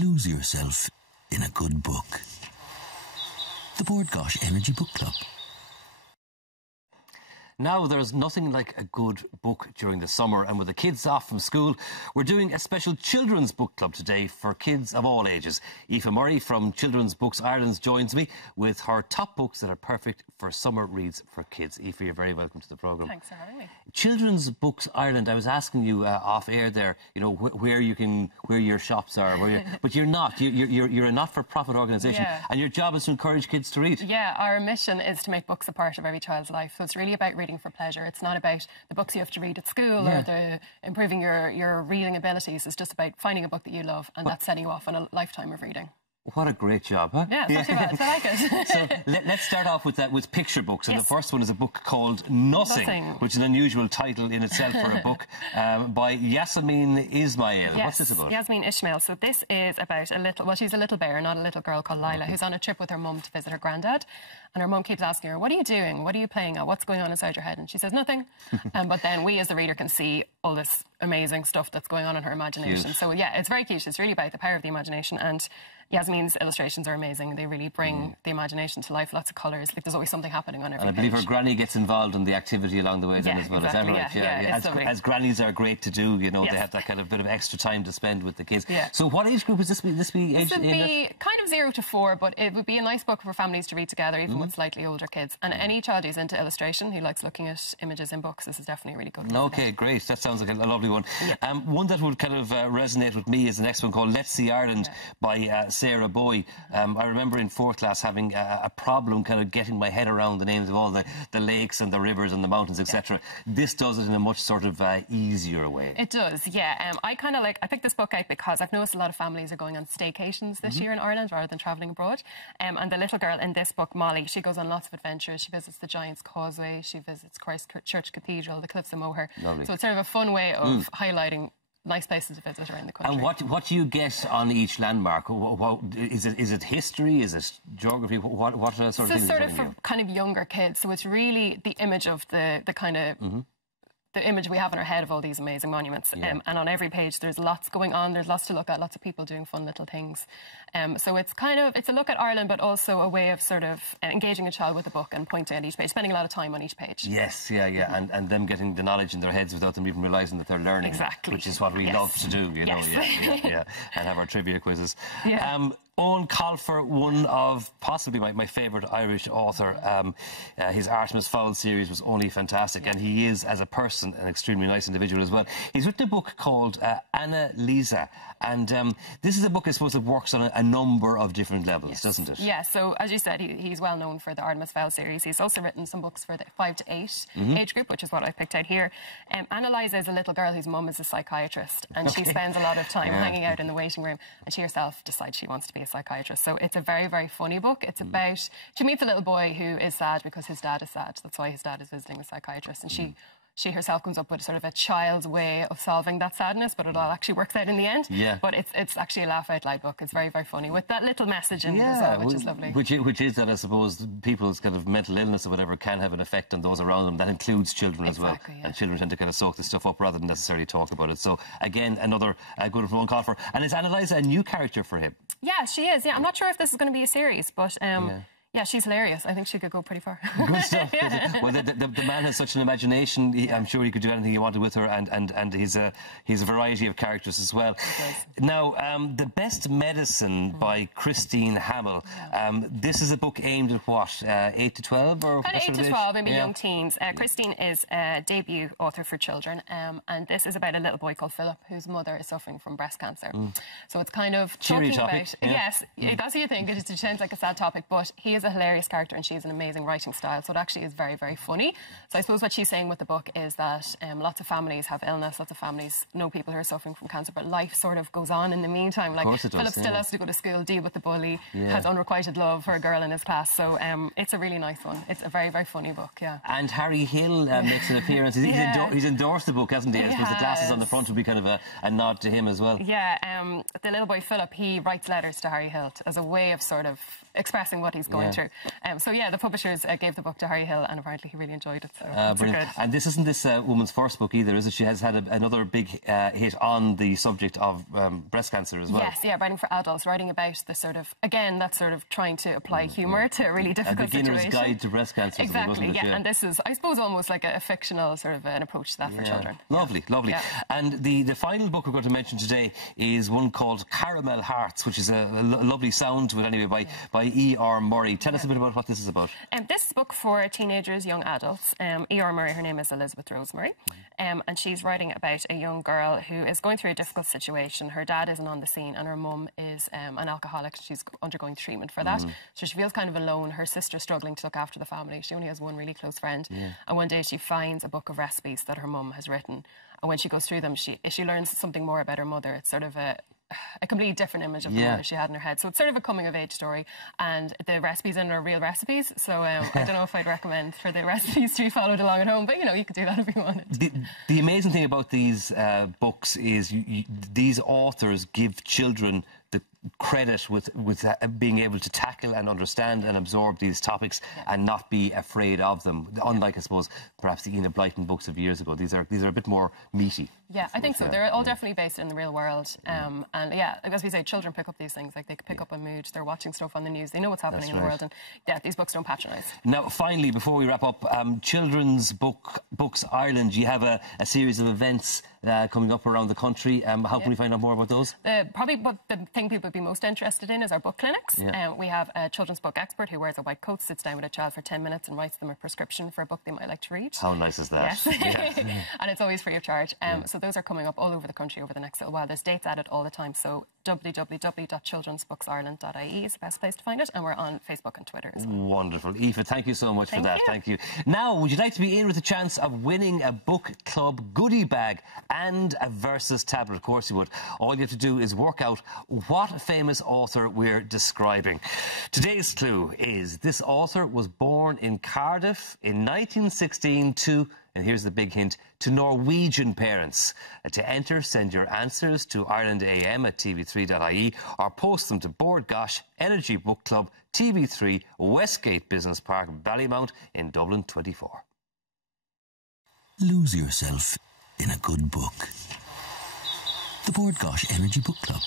Lose yourself in a good book. The Bord Gáis Energy Book Club. Now, there's nothing like a good book during the summer, and with the kids off from school, we're doing a special children's book club today for kids of all ages. Aoife Murray from Children's Books Ireland joins me with her top books that are perfect for summer reads for kids. Aoife, you're very welcome to the programme. Thanks for having me. Children's Books Ireland, I was asking you off air there, you know, where your shops are, but you're not. You're a not-for-profit organisation, and your job is to encourage kids to read. Yeah, our mission is to make books a part of every child's life. So it's really about reading for pleasure. It's not about the books you have to read at school or improving your reading abilities. It's just about finding a book that you love, and that's setting you off on a lifetime of reading. What a great job, huh? Yeah, it's not too bad. I like it. So let's start off with picture books. And the first one is a book called Nothing, which is an unusual title in itself for a book, by Yasmin Ismail. Yes, what's this about? Yasmin Ismail. So this is about she's a little bear, not a little girl, called Lila, who's on a trip with her mum to visit her granddad. And her mum keeps asking her, what are you doing? What are you playing at? What's going on inside your head? And she says, nothing. But then we, as the reader, can see all this amazing stuff that's going on in her imagination. Cute. So, yeah, it's very cute. It's really about the power of the imagination. And Yasmin's illustrations are amazing. They really bring the imagination to life. Lots of colours. Like, there's always something happening on every page. And I believe her granny gets involved in the activity along the way then as well. Exactly, is that right? As grannies are great to do, you know, they have that kind of bit of extra time to spend with the kids. Yeah. So what age group is this? This would be kind of 0 to 4, but it would be a nice book for families to read together, even with slightly older kids. And any child who's into illustration, who likes looking at images in books, this is definitely a really good one. Okay, great. That sounds like a lovely one. Yeah. One that would kind of resonate with me is the next one called Let's See Ireland by Sarah Boy. I remember in 4th class having a problem kind of getting my head around the names of all the lakes and the rivers and the mountains, etc. This does it in a much sort of easier way. It does, yeah. I picked this book out because I've noticed a lot of families are going on staycations this year in Ireland rather than travelling abroad. And the little girl in this book, Molly, she goes on lots of adventures. She visits the Giant's Causeway, she visits Christchurch Cathedral, the Cliffs of Moher. Lovely. So it's sort of a fun way of highlighting nice places to visit around the country. And what do you get on each landmark? Is it history? Is it geography? What sort of things? This is sort of for kind of younger kids. So it's really the image of the kind of the image we have in our head of all these amazing monuments. And on every page there's lots going on. There's lots to look at. Lots of people doing fun little things. So it's a look at Ireland, but also a way of sort of engaging a child with a book and pointing at each page, spending a lot of time on each page. Yes, and them getting the knowledge in their heads without them even realising that they're learning. Exactly. Which is what we love to do, you know. And have our trivia quizzes. Owen Colfer, one of possibly my favourite Irish author. His Artemis Fowl series was only fantastic, and he is, as a person, an extremely nice individual as well. He's written a book called Anna Lisa, and this is a book, I suppose, that works on a number of different levels, doesn't it? Yeah, so as you said, he's well known for the Artemis Fowl series. He's also written some books for the 5 to 8 age group, which is what I picked out here. Anna Lisa is a little girl whose mum is a psychiatrist, and she spends a lot of time hanging out in the waiting room, and she herself decides she wants to be a psychiatrist. So it's a very, very funny book. It's about, she meets a little boy who is sad because his dad is sad. That's why his dad is visiting the psychiatrist. And she herself comes up with sort of a child's way of solving that sadness, but it all actually works out in the end. Yeah. But it's actually a laugh out loud book. It's very, very funny with that little message in it as well, which is lovely. Which is that, I suppose, people's kind of mental illness or whatever can have an effect on those around them. That includes children as well. Yeah. And children tend to kind of soak this stuff up rather than necessarily talk about it. So, again, another good one call for. And is Anna Lisa a new character for him? Yeah, she is. Yeah, I'm not sure if this is going to be a series, but yeah, she's hilarious. I think she could go pretty far. Good stuff. Well, the man has such an imagination. I'm sure he could do anything he wanted with her, and he's a variety of characters as well. Now, The Best Medicine by Christine Hamill. This is a book aimed at what, 8 to 12? Or kind of 8 to 12, maybe young teens. Christine is a debut author for children, and this is about a little boy called Philip, whose mother is suffering from breast cancer. So it's kind of cheery talking topic. About... Yes, that's what you think. It sounds like a sad topic, but he is a hilarious character and she has an amazing writing style, so it actually is very, very funny. So I suppose what she's saying with the book is that lots of families have illness, lots of families know people who are suffering from cancer, but life sort of goes on in the meantime. Like Philip still has to go to school, deal with the bully, has unrequited love for a girl in his class, so it's a really nice one. It's a very, very funny book, And Harry Hill makes an appearance. He's endorsed the book, hasn't he? I suppose the glasses on the front would be kind of a nod to him as well. Yeah, the little boy Philip, he writes letters to Harry Hill as a way of sort of expressing what he's going going through. So yeah, the publishers gave the book to Harry Hill, and apparently he really enjoyed it. So it's brilliant. good. And this isn't this woman's first book either, is it? She has had another big hit on the subject of breast cancer as well. Yes, yeah, writing for adults, writing about the sort of, again, that's sort of trying to apply humour to a really difficult situation. A beginner's guide to breast cancer. Exactly, yeah. And this is, I suppose, almost like a fictional sort of an approach to that for children. Lovely, lovely. Yeah. And the final book we're going to mention today is one called Caramel Hearts, which is a lovely sound to it anyway, by E.R. Murray. Tell us a bit about what this is about. This is a book for teenagers, young adults. E.R. Murray, her name is Elizabeth Rosemary, and she's writing about a young girl who is going through a difficult situation. Her dad isn't on the scene and her mum is an alcoholic. She's undergoing treatment for that. So she feels kind of alone. Her sister's struggling to look after the family. She only has one really close friend. And one day she finds a book of recipes that her mum has written. And when she goes through them, she learns something more about her mother. It's sort of a completely different image of the mother she had in her head. So it's sort of a coming-of-age story, and the recipes in are real recipes. So I don't know if I'd recommend for the recipes to be followed along at home, but, you know, you could do that if you wanted. The amazing thing about these books is these authors give children the credit with being able to tackle and understand and absorb these topics and not be afraid of them. Unlike, I suppose, perhaps the Enid Blyton books of years ago. These are a bit more meaty. Yeah, I think so. They're all definitely based in the real world. And yeah, as we say, children pick up these things. Like, they pick up a mood. They're watching stuff on the news. They know what's happening in the world. And yeah, these books don't patronise. Now, finally, before we wrap up, Children's Books Ireland, you have a series of events coming up around the country. How can we find out more about those? Probably what the thing people would be most interested in is our book clinics. We have a children's book expert who wears a white coat, sits down with a child for 10 minutes and writes them a prescription for a book they might like to read. How nice is that? Yes. And it's always free of charge. So those are coming up all over the country over the next little while. There's dates added all the time. So www.childrensbooksireland.ie is the best place to find it. And we're on Facebook and Twitter as well. Wonderful. Aoife, thank you so much for that. Thank you. Now, would you like to be in with a chance of winning a book club goodie bag and a Versus tablet? Of course you would. All you have to do is work out what famous author we're describing. Today's clue is this author was born in Cardiff in 1916 to, and here's the big hint, to Norwegian parents. To enter, send your answers to irelandam@tv3.ie or post them to Board Gosh, Energy Book Club, TV3, Westgate Business Park, Ballymount in Dublin 24. Lose yourself in a good book. The Board Gosh Energy Book Club.